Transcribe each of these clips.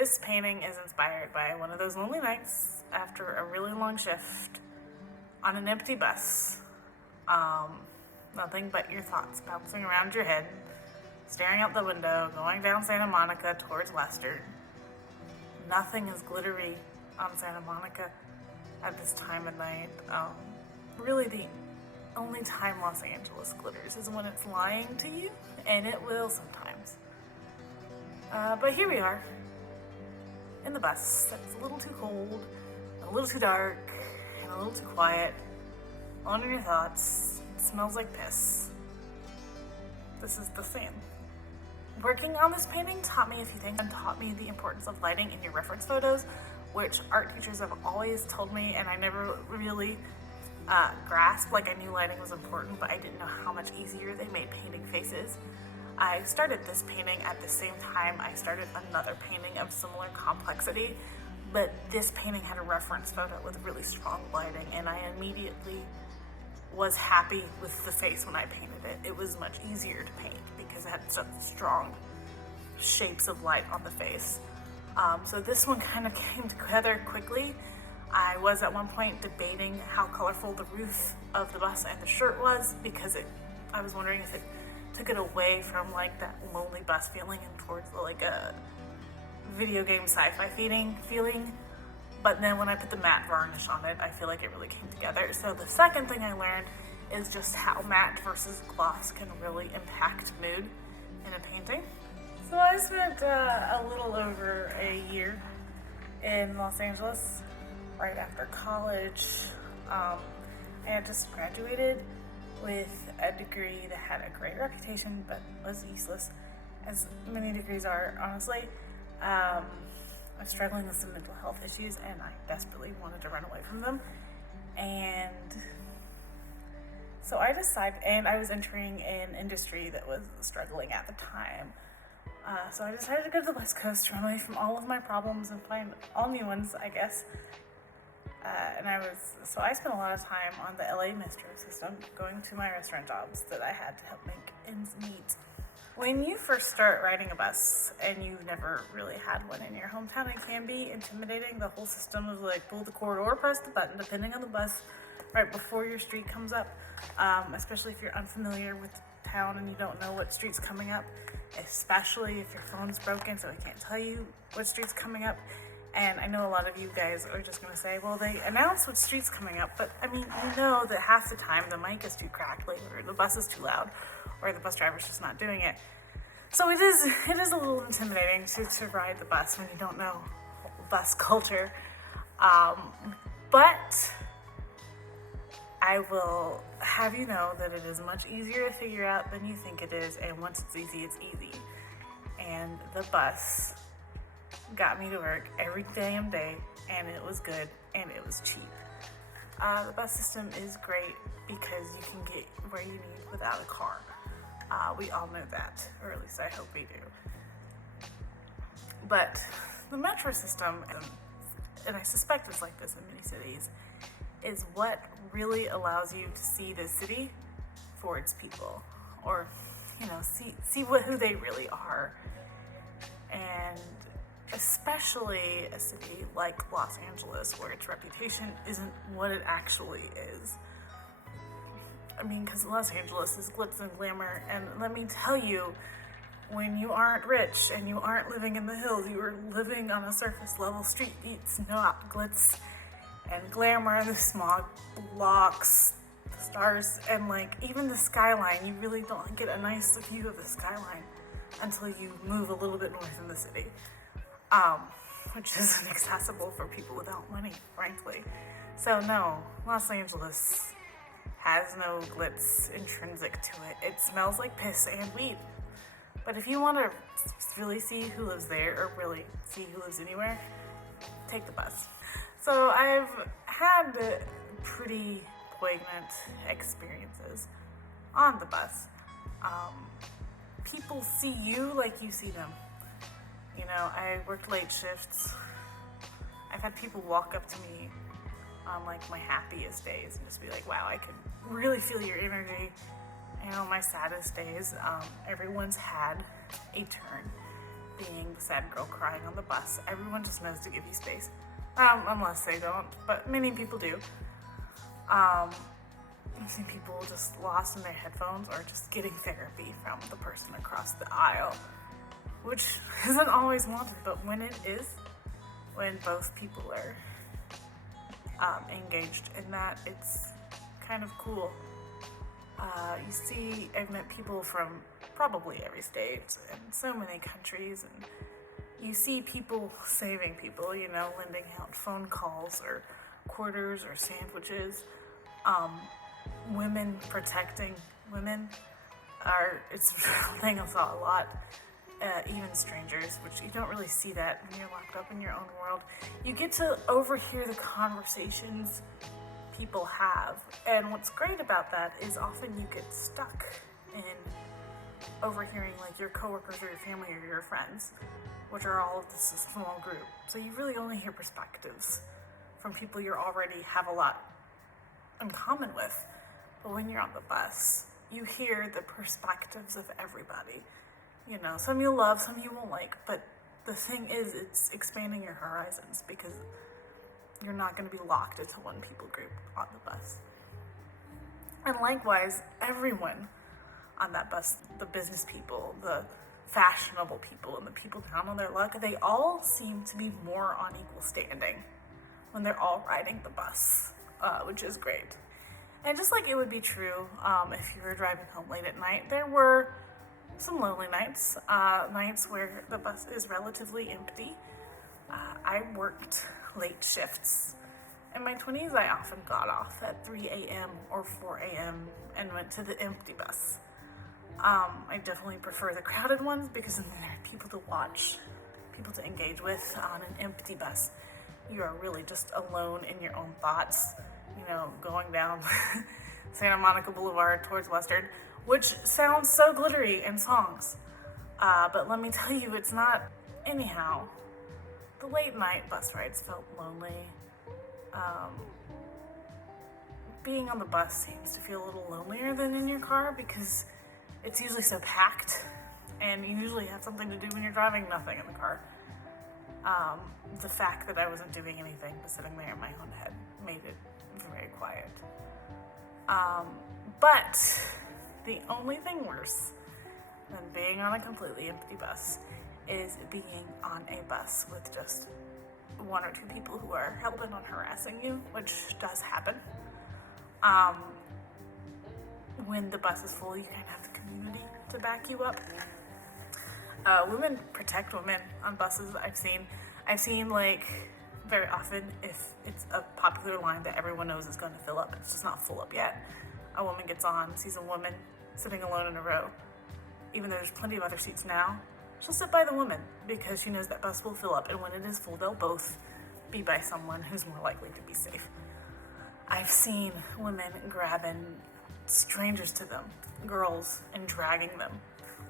This painting is inspired by one of those lonely nights after a really long shift on an empty bus. Nothing but your thoughts bouncing around your head, staring out the window, going down Santa Monica towards Western. Nothing is glittery on Santa Monica at this time of night. Really, the only time Los Angeles glitters is when it's lying to you, and it will sometimes. But here we are, in the bus. It's a little too cold, a little too dark, and a little too quiet. Alone in your thoughts. It smells like piss. This is the scene. Working on this painting taught me a few things, and taught me the importance of lighting in your reference photos, which art teachers have always told me, and I never really grasped. Like, I knew lighting was important, but I didn't know how much easier they made painting faces. I started this painting at the same time I started another painting of similar complexity, but this painting had a reference photo with really strong lighting, and I immediately was happy with the face when I painted it. It was much easier to paint because it had such strong shapes of light on the face. So this one kind of came together quickly. I was at one point debating how colorful the roof of the bus and the shirt was, because I was wondering if it took it away from like that lonely bus feeling and towards like a video game sci-fi feeling. But then when I put the matte varnish on it, I feel like it really came together. So the second thing I learned is just how matte versus gloss can really impact mood in a painting. So I spent a little over a year in Los Angeles right after college. I had just graduated with a degree that had a great reputation but was useless, as many degrees are, honestly. I was struggling with some mental health issues, and I desperately wanted to run away from them. And so I decided, and I was entering an industry that was struggling at the time. So I decided to go to the West Coast to run away from all of my problems and find all new ones, I guess. So I spent a lot of time on the LA Metro system, going to my restaurant jobs that I had to help make ends meet. When you first start riding a bus and you've never really had one in your hometown, it can be intimidating. The whole system is like pull the cord or press the button, depending on the bus, right before your street comes up, especially if you're unfamiliar with the town and you don't know what street's coming up, especially if your phone's broken so it can't tell you what street's coming up. And I know a lot of you guys are just going to say, well, they announce what street's coming up, but I mean, you know that half the time the mic is too crackly, or the bus is too loud, or the bus driver's just not doing it. So it is a little intimidating to ride the bus when you don't know bus culture. But I will have you know that it is much easier to figure out than you think it is, and once it's easy, it's easy. And the bus got me to work every damn day, and it was good, and it was cheap. The bus system is great because you can get where you need without a car. We all know that, or at least I hope we do. But the metro system, and I suspect it's like this in many cities, is what really allows you to see the city for its people, or see who they really are. And especially a city like Los Angeles, where its reputation isn't what it actually is. I mean, because Los Angeles is glitz and glamour, and let me tell you, when you aren't rich and you aren't living in the hills, you are living on a surface level street. It's not glitz and glamour, the smog blocks, the stars, and like even the skyline. You really don't get a nice view of the skyline until you move a little bit north in the city. Which is inaccessible for people without money, frankly. So no, Los Angeles has no glitz intrinsic to it. It smells like piss and weed. But if you want to really see who lives there, or really see who lives anywhere, take the bus. So I've had pretty poignant experiences on the bus. People see you like you see them. I worked late shifts. I've had people walk up to me on like my happiest days and just be like, wow, I can really feel your energy. My saddest days, everyone's had a turn being the sad girl crying on the bus. Everyone just knows to give you space. Unless they don't, but many people do. I've seen people just lost in their headphones or just getting therapy from the person across the aisle, which isn't always wanted, but when it is, when both people are engaged in that, it's kind of cool. You see, I've met people from probably every state and so many countries, and you see people saving people, lending out phone calls or quarters or sandwiches. Women protecting women it's a real thing I saw a lot. Even strangers, which you don't really see that when you're locked up in your own world. You get to overhear the conversations people have, and what's great about that is often you get stuck in overhearing like your coworkers or your family or your friends, which are all of this small group. So you really only hear perspectives from people you already have a lot in common with. But when you're on the bus, you hear the perspectives of everybody. Some you'll love, some you won't like, but the thing is, it's expanding your horizons because you're not going to be locked into one people group on the bus. And likewise, everyone on that bus, the business people, the fashionable people, and the people down on their luck, they all seem to be more on equal standing when they're all riding the bus, which is great. And just like it would be true if you were driving home late at night, there were some lonely nights, nights where the bus is relatively empty. I worked late shifts. In my 20s, I often got off at 3 a.m. or 4 a.m. and went to the empty bus. I definitely prefer the crowded ones because then there are people to watch, people to engage with. On an empty bus, you are really just alone in your own thoughts, going down Santa Monica Boulevard towards Western, which sounds so glittery in songs. But let me tell you, it's not. Anyhow, the late night bus rides felt lonely. Being on the bus seems to feel a little lonelier than in your car because it's usually so packed, and you usually have something to do when you're driving. Nothing in the car. The fact that I wasn't doing anything but sitting there in my own head made it very quiet. But the only thing worse than being on a completely empty bus is being on a bus with just one or two people who are hell-bent on harassing you, which does happen. When the bus is full, you kind of have the community to back you up. Women protect women on buses. I've seen like very often, if it's a popular line that everyone knows is going to fill up, it's just not full up yet. A woman gets on, sees a woman sitting alone in a row. Even though there's plenty of other seats now, she'll sit by the woman because she knows that bus will fill up, and when it is full, they'll both be by someone who's more likely to be safe. I've seen women grabbing strangers to them, girls, and dragging them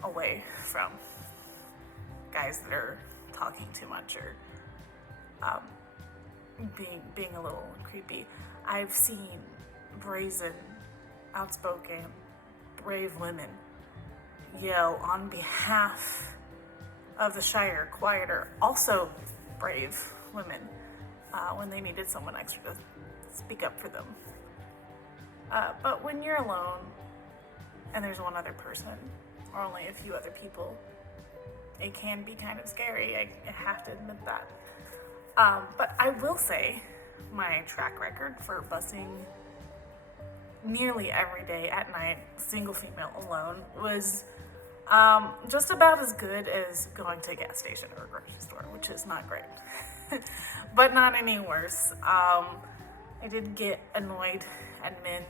away from guys that are talking too much or being a little creepy. I've seen brazen, outspoken, brave women yell on behalf of the shyer, quieter, also brave women when they needed someone extra to speak up for them. But when you're alone and there's one other person or only a few other people, it can be kind of scary. I have to admit that. But I will say my track record for busing nearly every day at night, single female alone, was just about as good as going to a gas station or a grocery store, which is not great, but not any worse. I did get annoyed at men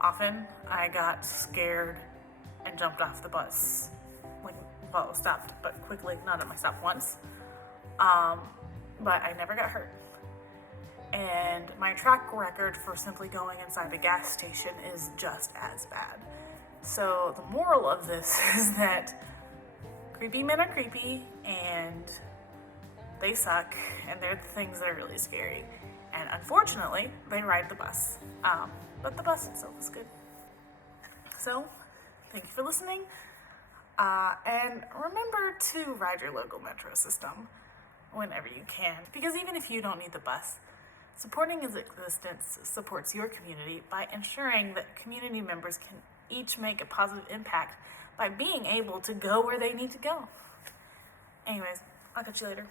often. I got scared and jumped off the bus. Well, stopped, but quickly, not at my stop once. But I never got hurt. And my track record for simply going inside the gas station is just as bad. So the moral of this is that creepy men are creepy and they suck, and they're the things that are really scary. And unfortunately, they ride the bus. But the bus itself is good. So, thank you for listening. And remember to ride your local metro system whenever you can, because even if you don't need the bus, supporting its existence supports your community by ensuring that community members can each make a positive impact by being able to go where they need to go. Anyways, I'll catch you later.